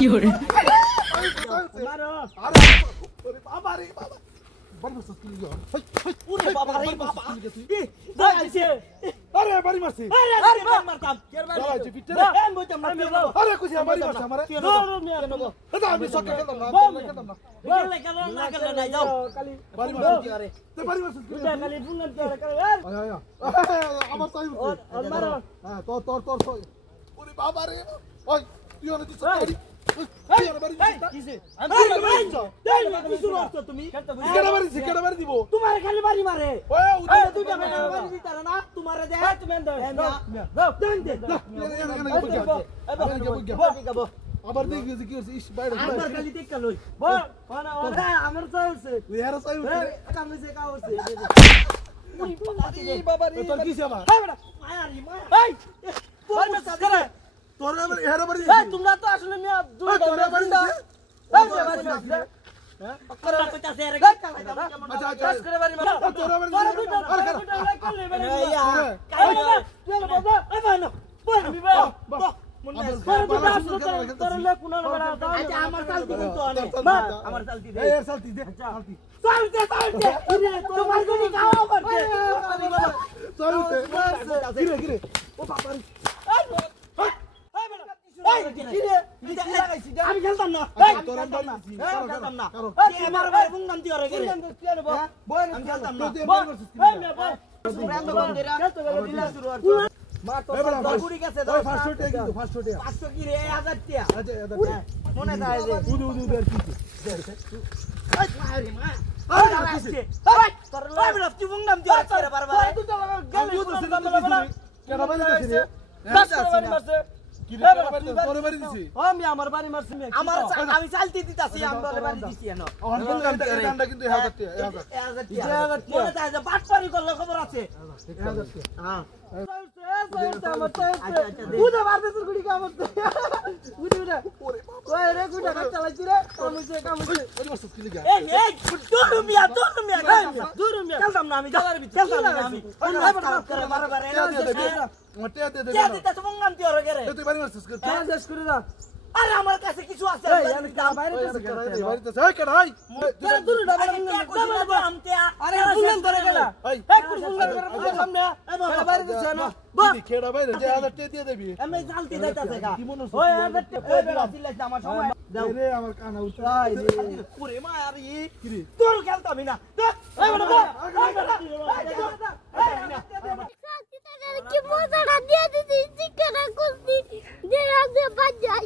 কি করে মারো আরে ওরে বাবা রে বাবা বাড়ি মারছিস কি লিগা ওরে বাবা রে বাবা দাইছে আরে বাড়ি মারছিস আরে আরে মারতাম কের দাঁড়া বাড়ি যে পিটে আমি বইতাম না আরে কইছি বাড়ি মারছ আমারে দৌড় মিয়া কেন এটা আমি সক্কা খেলতাম না খেলতাম না না গেলে না যাও কালি বাড়ি মারছিস তে বাড়ি মারছিস কি কালি বুনন তোর করে আয় আয় আমার তাই মারো হ্যাঁ তোর ওরে বাবা রে ওই তুই অনেক দিছ বাড়ি তুই অনেক বাড়ি দিছ কিসে আমি কি শুরু করছো তুমি কেডা বাড়ি দিব তোমার খালি বাড়ি মারে ওই এই দুইটা বেটা বাড়ি দিতারা না তোমারে দে তুমি দাও দেন দে আবার দেখি যে কি হচ্ছে ইস বাইরে আমার খালি দেখ লই বল ওনা ওনা আমার চাইছে তুই এর চাই কামে কা হচ্ছে এই বাবা রে তোর কি সেবা এই বেটা মায়ারি মায়া এই তোর মে সাদরে তোর আবার এর বাড়ি এই তোমরা তো আসলে মিয়া দুই তোর বাড়ি দিছে এই বাড়ি হ্যাঁ করে কইতাছে রে আচ্ছা আচ্ছা করে বাড়ি মারা তোর বাড়ি দিছে আরে এই বাবা এই বাবা আমি বাবা আমার চালতি কিন্তু আমার চালতি দে এই সালতি দে সালতি চালতে তোমার যদি খাওয়া করতে সালতি কিরে ও বাবা রে আমি খেলতাম না তোর বাড়ি দিছি খেলতাম না আমার ভাই বুংনাম দিও রে আমি খেলতাম না মা তো গুড়ি গেছে 500 টাকা কিন্তু 500 টাকা 500 কি রে 1000 টাকা আচ্ছা মনে থাকে যে উদু আর কি এই মারি মা আরে আসছে এই তোর লয় বিলা তুই বুংনাম দিও রে বারবার তুই তো গেলে কেডা বাড়ি দিছিস রে বাস করে মারছে কি রে তোর বাড়ি দিছি আমি আমার বাড়ি মারছি আমার আমি চালতি দিতাছি আমি তোর বাড়ি দিছি এনো গানটা কিন্তু 1000 টাকা মনে থাকে যে বাটপারি করলে খবর আছে 1000 টাকা হ্যাঁ উদে মারতে তোর গুড়ি কামতে উদে ওই রে গুড়া চালাইছি রে কামুছে ওই মারছিস কি লিগা এই দুরুমিয়া খেলতাম না আমি যাওয়ার ভিতর খেলতাম না আমি করে বারবার মতে দে দিতে তো মঙ্গাম দিও রে তুই বাড়ি মারছিস কি শেষ করে দাও আরে আমার কাছে কিছু আছে আমি কাম বাইরে থেকে বাড়িতে এই কেডা ভাই দূর ডাবল আমতে আরে বুলন ধরে গেল এই বুলন করে সামনে এই বাইরে দিছ না কেডা ভাই যে 1000 টাকা দিয়ে দিবি আমি জালতি দিতাছে গা ওই 1000 টাকা কই বেলা দিলাইছে আমার সময় দাও রে আমার কানা উঠে আই রে পুরে মা আর ই তোর খেলতামই না এই বেটা কি মজাটা দিয়ে দিছি চিকেন কুস্তি যে আজ বাজাই